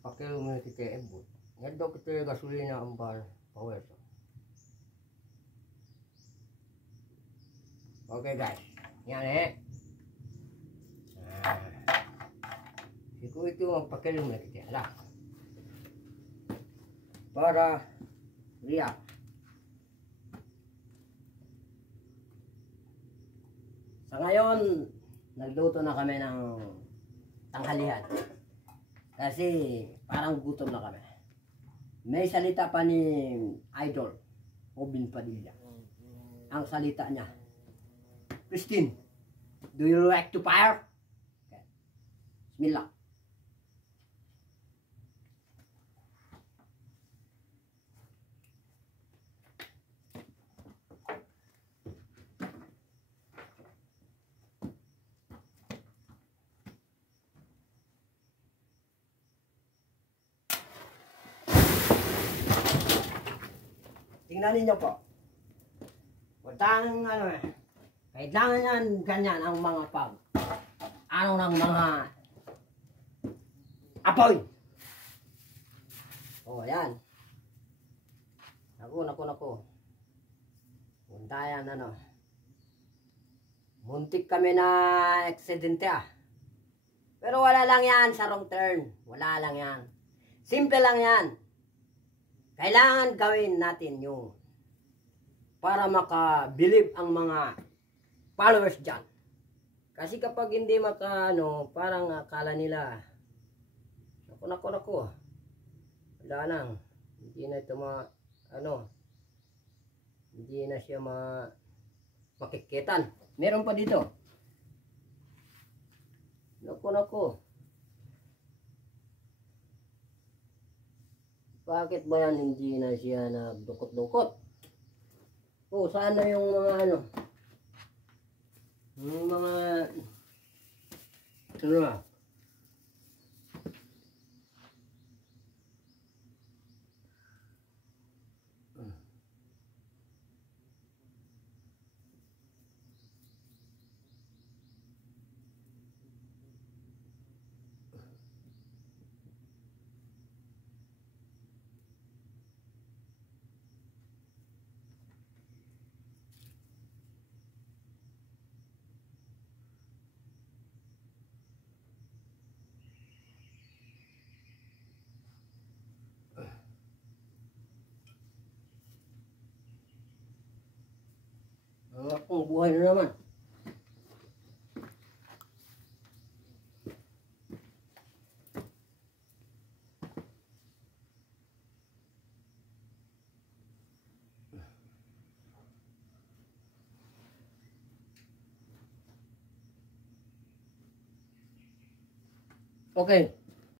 pakilo mo kita ebot. Ngado kita gasolina ang power. Okay guys, yan Siguro ito magpakilo mo kita. Hala. Para riyak. Sa ngayon, nagluto na kami ng tanghalian. Kasi parang gutom na kami. May salita pa ni Idol Obin Padilla. Ang salita niya, Christine, do you like to fire? Okay. Bismillah. Tingnan ninyo po. Kailangan kailangan yan ganyan ang mga ng mga apoy. Oh, yan. Naku. Muntayan muntik kami na aksidente Pero wala lang yan sa wrong turn. Wala lang yan. Simple lang yan. Kailangan gawin natin yung para makabilib ang mga followers dyan. Kasi kapag hindi parang akala nila, naku. Wala lang. Hindi na ito hindi na siya makikitan. Meron pa dito. Naku. Bakit ba yan hindi na siya nagdukot-dukot? Oh, saan na yung mga yung mga akong buhay na naman. Okay.